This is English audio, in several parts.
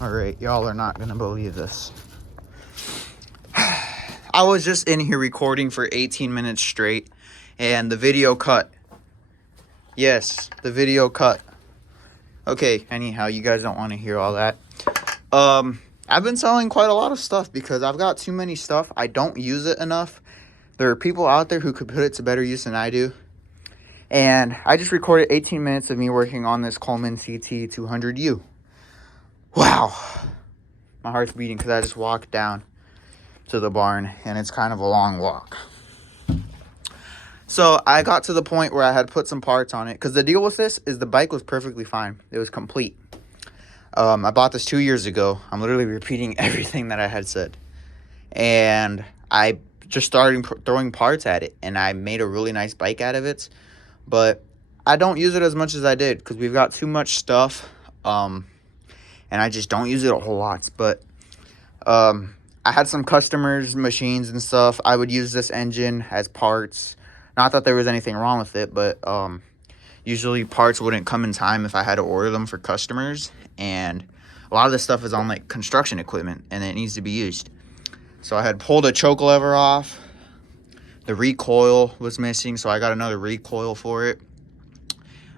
Alright, y'all are not gonna believe this. I was just in here recording for 18 minutes straight, and the video cut. Yes, the video cut. Okay, anyhow, you guys don't want to hear all that. I've been selling quite a lot of stuff because I've got too many stuff. I don't use it enough. There are people out there who could put it to better use than I do. And I just recorded 18 minutes of me working on this Coleman CT200U. Wow. My heart's beating because I just walked down to the barn, and it's kind of a long walk. So I got to the point where I had put some parts on it, because the deal with this is the bike was perfectly fine. It was complete. I bought this 2 years ago. I'm literally repeating everything that I had said. And I just started throwing parts at it, and I made a really nice bike out of it. But I don't use it as much as I did because we've got too much stuff. And I just don't use it a whole lot. But I had some customers' machines and stuff. I would use this engine as parts. Not that there was anything wrong with it, but usually parts wouldn't come in time if I had to order them for customers. And a lot of this stuff is on like construction equipment, and it needs to be used. So I had pulled a choke lever off. The recoil was missing, so I got another recoil for it.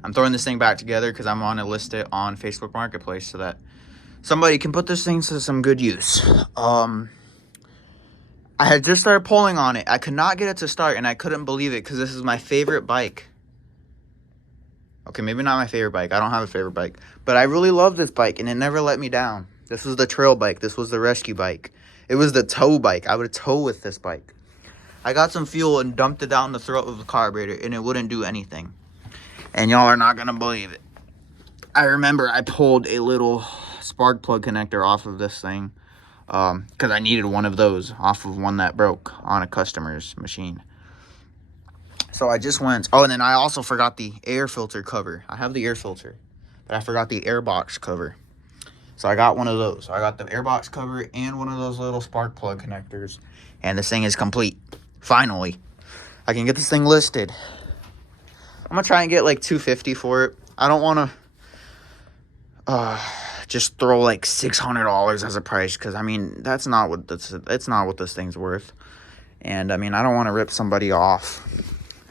I'm throwing this thing back together because I'm going to list it on Facebook Marketplace so that somebody can put this thing to some good use. I had just started pulling on it. I could not get it to start, and I couldn't believe it because this is my favorite bike. Okay, maybe not my favorite bike. I don't have a favorite bike. But I really love this bike, and it never let me down. This was the trail bike. This was the rescue bike. It was the tow bike. I would tow with this bike. I got some fuel and dumped it down the throat of the carburetor, and it wouldn't do anything. And y'all are not going to believe it. I remember I pulled a little spark plug connector off of this thing because I needed one of those off of one that broke on a customer's machine. So I just went. Oh, and then I also forgot the air filter cover. I have the air filter, but I forgot the air box cover. So I got one of those. So I got the air box cover and one of those little spark plug connectors. And this thing is complete. Finally. I can get this thing listed. I'm going to try and get like $250 for it. I don't want to just throw like $600 as a price, because I mean, it's not what this thing's worth. And I mean, I don't want to rip somebody off.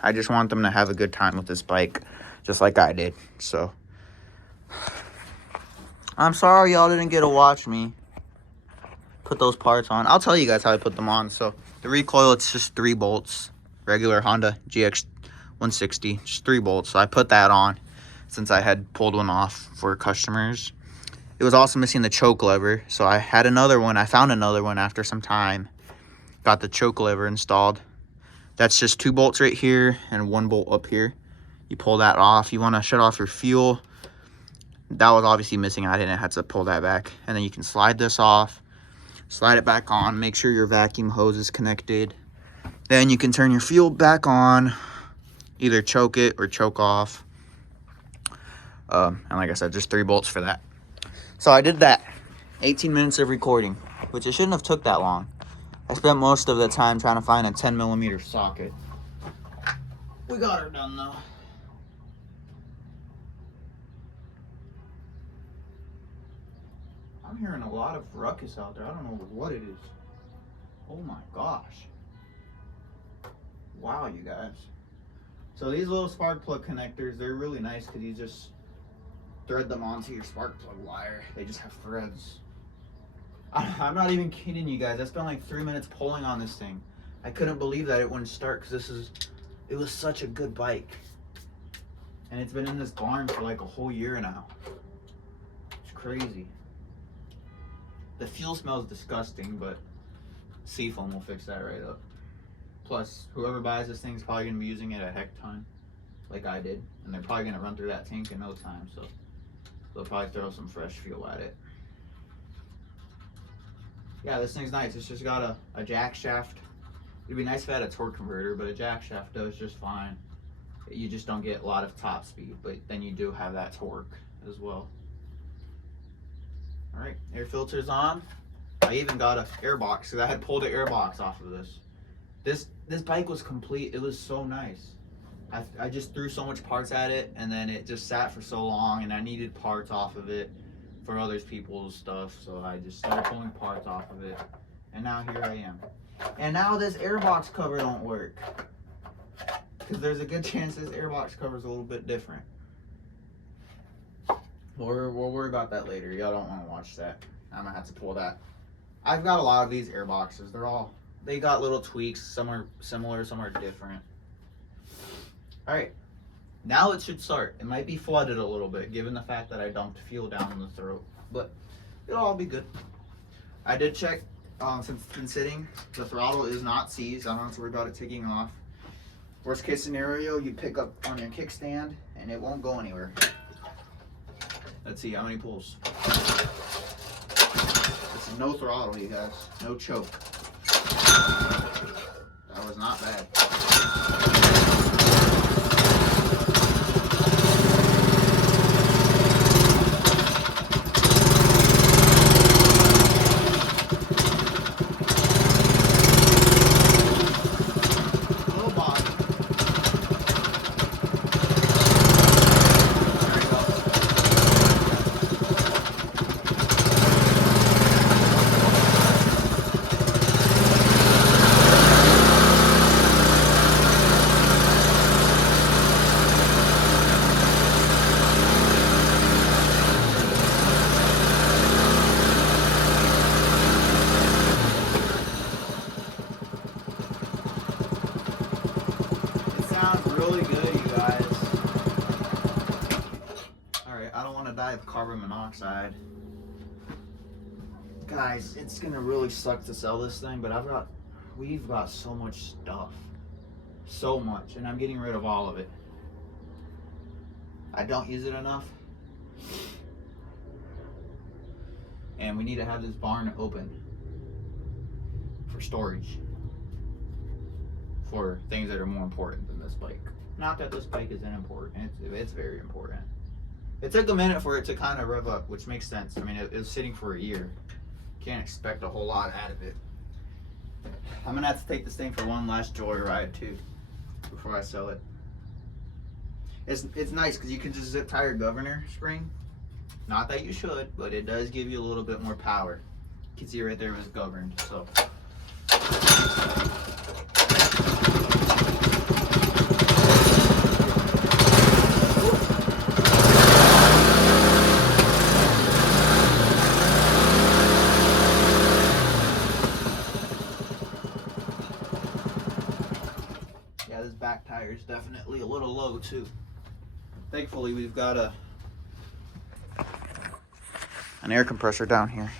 I just want them to have a good time with this bike, just like I did. So I'm sorry y'all didn't get to watch me put those parts on. I'll tell you guys how I put them on. So the recoil, it's just 3 bolts, regular Honda GX 160, just 3 bolts. So I put that on since I had pulled one off for customers. It was also missing the choke lever, so I had another one. I found another one after some time. Got the choke lever installed. That's just 2 bolts right here and 1 bolt up here. You pull that off. You want to shut off your fuel. That was obviously missing. I didn't have to pull that back. And then you can slide this off, slide it back on, make sure your vacuum hose is connected. Then you can turn your fuel back on, either choke it or choke off. And like I said, just 3 bolts for that. So I did that. 18 minutes of recording, which it shouldn't have took that long. I spent most of the time trying to find a 10mm socket. We got her done though. I'm hearing a lot of ruckus out there. I don't know what it is. Oh my gosh. Wow, you guys. So these little spark plug connectors, they're really nice because you just thread them onto your spark plug wire. They just have threads. I'm not even kidding you guys. I spent like 3 minutes pulling on this thing. I couldn't believe that it wouldn't start because it was such a good bike. And it's been in this barn for like a whole year now. It's crazy. The fuel smells disgusting, but Seafoam will fix that right up. Plus, whoever buys this thing is probably going to be using it a heck ton, like I did. And they're probably going to run through that tank in no time, so they'll probably throw some fresh fuel at it. Yeah, this thing's nice. It's just got a jack shaft. It'd be nice if it had a torque converter, but a jack shaft does just fine. You just don't get a lot of top speed, but then you do have that torque as well. All right, air filter's on. I even got an air box because I had pulled an air box off of this. This bike was complete. It was so nice. I just threw so much parts at it, and then it just sat for so long, and I needed parts off of it for other people's stuff, so I just started pulling parts off of it, and now here I am. And now this airbox cover don't work, because there's a good chance this airbox cover is a little bit different. We'll worry about that later. Y'all don't want to watch that. I'm gonna have to pull that. I've got a lot of these airboxes. They got little tweaks. Some are similar, some are different. All right, now it should start. It might be flooded a little bit given the fact that I dumped fuel down in the throat, but it'll all be good. I did check, since it's been sitting, the throttle is not seized. I don't have to worry about it taking off. Worst case scenario, you pick up on your kickstand and it won't go anywhere. Let's see how many pulls. This is no throttle, you guys. No choke. That was not bad. Really good, you guys. Alright, I don't want to die of carbon monoxide. Guys, it's gonna really suck to sell this thing, but we've got so much stuff. So much, and I'm getting rid of all of it. I don't use it enough. And we need to have this barn open for storage. For things that are more important than this bike. Not that this bike isn't important, it's very important. It took a minute for it to kind of rev up, which makes sense. I mean, it was sitting for a year. Can't expect a whole lot out of it. I'm gonna have to take this thing for one last joyride too, before I sell it. It's nice because you can just zip tie your governor spring. Not that you should, but it does give you a little bit more power. You can see right there it was governed, so. Yeah, this back tire is definitely a little low too. Thankfully, we've got an air compressor down here.